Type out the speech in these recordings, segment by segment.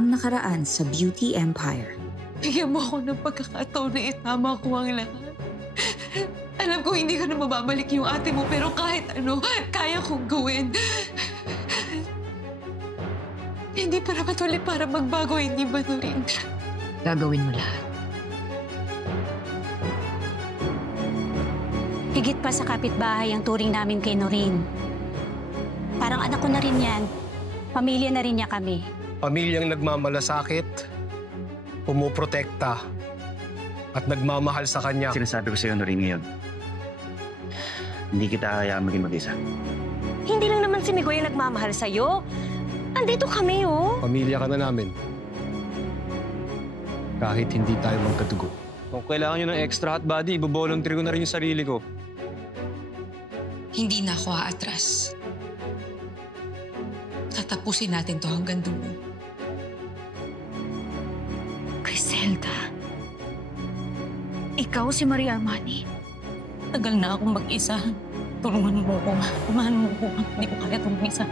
ang nakaraan sa Beauty Empire. Bigyan mo ako ng pagkakataon na itama ko ang lahat. Alam ko hindi ko na mababalik yung ate mo, pero kahit ano, kaya kong gawin. Hindi pa naman ulit para magbago, hindi ba, Noreen? Gagawin mo lahat. Higit pa sa kapitbahay ang turing namin kay Noreen. Parang anak ko na rin yan. Pamilya na rin niya kami. Pamilyang nagmamalasakit, pumuprotekta, at nagmamahal sa kanya. Sinasabi ko sa'yo, Noreen, ngayon. Hindi kita hayaan maging mag-isa. Hindi lang naman si Miguel yung nagmamahal sa'yo. Andito kami, oh. Pamilya ka na namin. Kahit hindi tayo magkatugo. Kung kailangan nyo ng extra hot body, ibo-volunteer ko na rin yung sarili ko. Hindi na ako aatras. Tatapusin natin to hanggang dulo. Griselda, ikaw si Maria Armani. Tagal na akong mag-isa. Tulungan mo ko. Tumahan mo ko. Hindi ko kaya itong isa.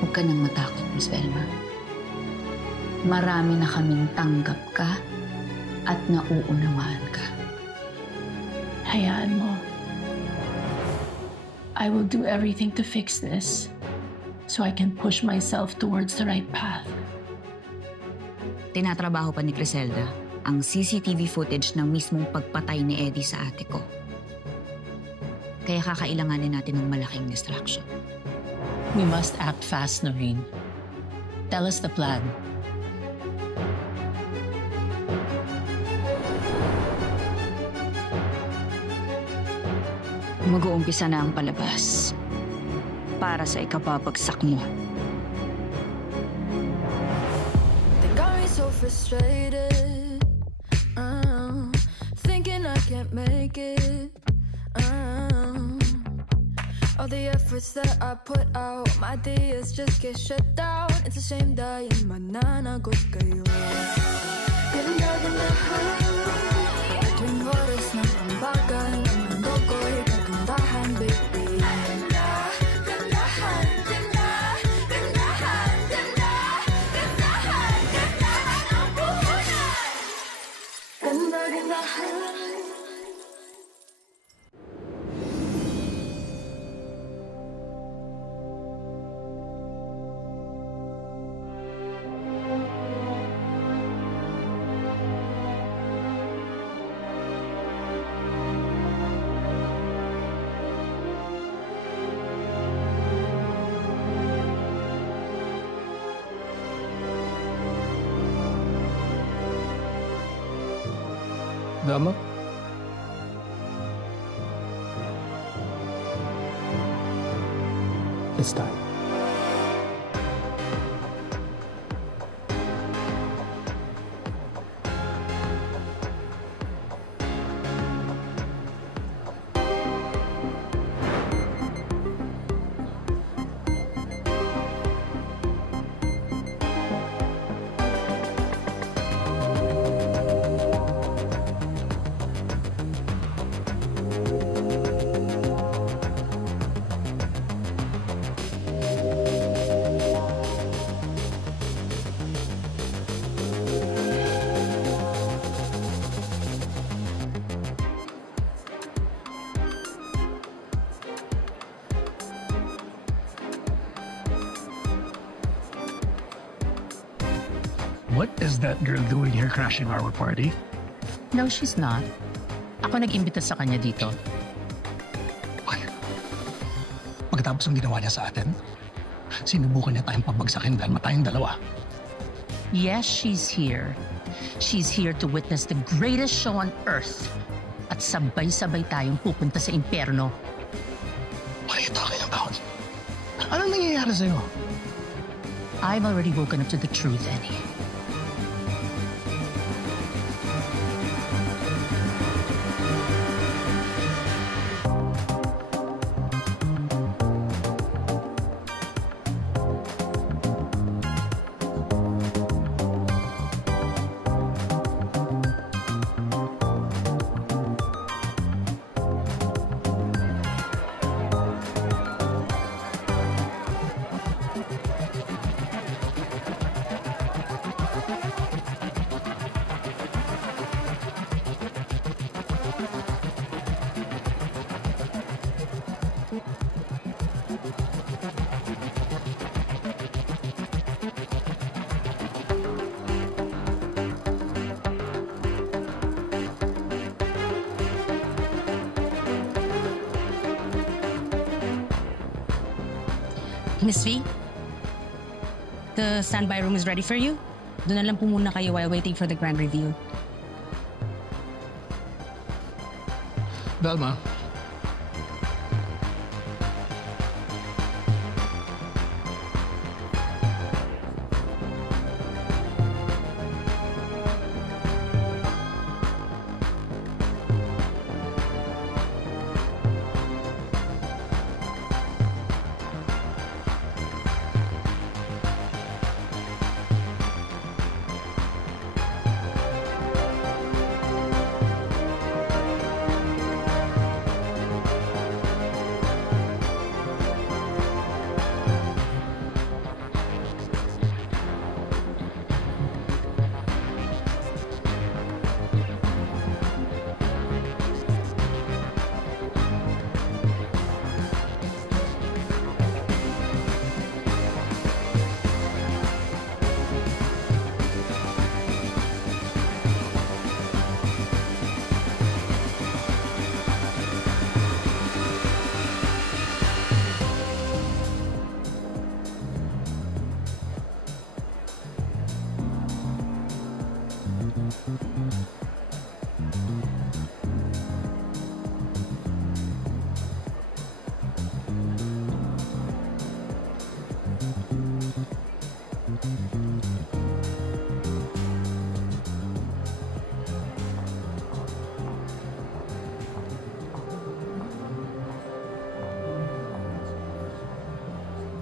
Huwag ka nang matakot, Miss Velma. Marami na kaming tanggap ka at nauunawaan ka. Hayaan mo. I will do everything to fix this so I can push myself towards the right path. Tinatrabaho pa ni Griselda ang CCTV footage ng mismong pagpatay ni Eddie sa ate ko. Kaya kakailanganin natin ng malaking distraction. We must act fast, Noreen. Tell us the plan. Mag-uumpisa na ang palabas para sa ikababagsak mo. They got me so frustrated, thinking I can't make it. All the efforts that I put out, my ideas just get shut down. It's a shame dying, mananagot kayo. Ganda-gandahan, tuwing oras ng pambagan, ang mundo ko'y kagandahan, baby. Ganda-gandahan, ganda-gandahan, ganda-gandahan, gandahan ang puhunan. Ganda-gandahan. Dama? It's time. What is that girl doing here crashing our party? No, she's not. Ako nag-imbita sa kanya dito. Ay, pagkatapos ng ginawa niya sa atin, sinubukan niya tayong pabagsakin dahil matayong dalawa. Yes, she's here. She's here to witness the greatest show on earth. At sabay-sabay tayong pupunta sa impyerno. What are you talking about? Anong nangyayari sa'yo? I've already woken up to the truth, Annie. Miss V, the standby room is ready for you. Doon na lang po muna kayo while waiting for the grand reveal. Velma,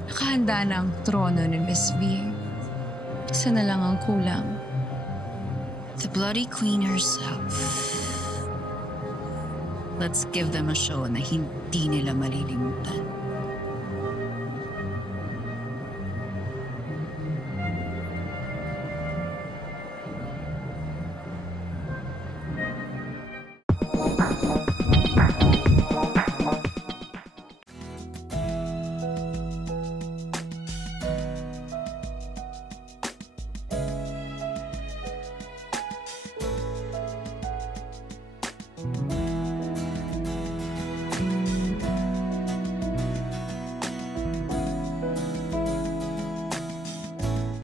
Nakahanda na ang trono ni Miss V. Isa na lang ang kulang. The Bloody Queen herself. Let's give them a show na hindi nila malilimutan.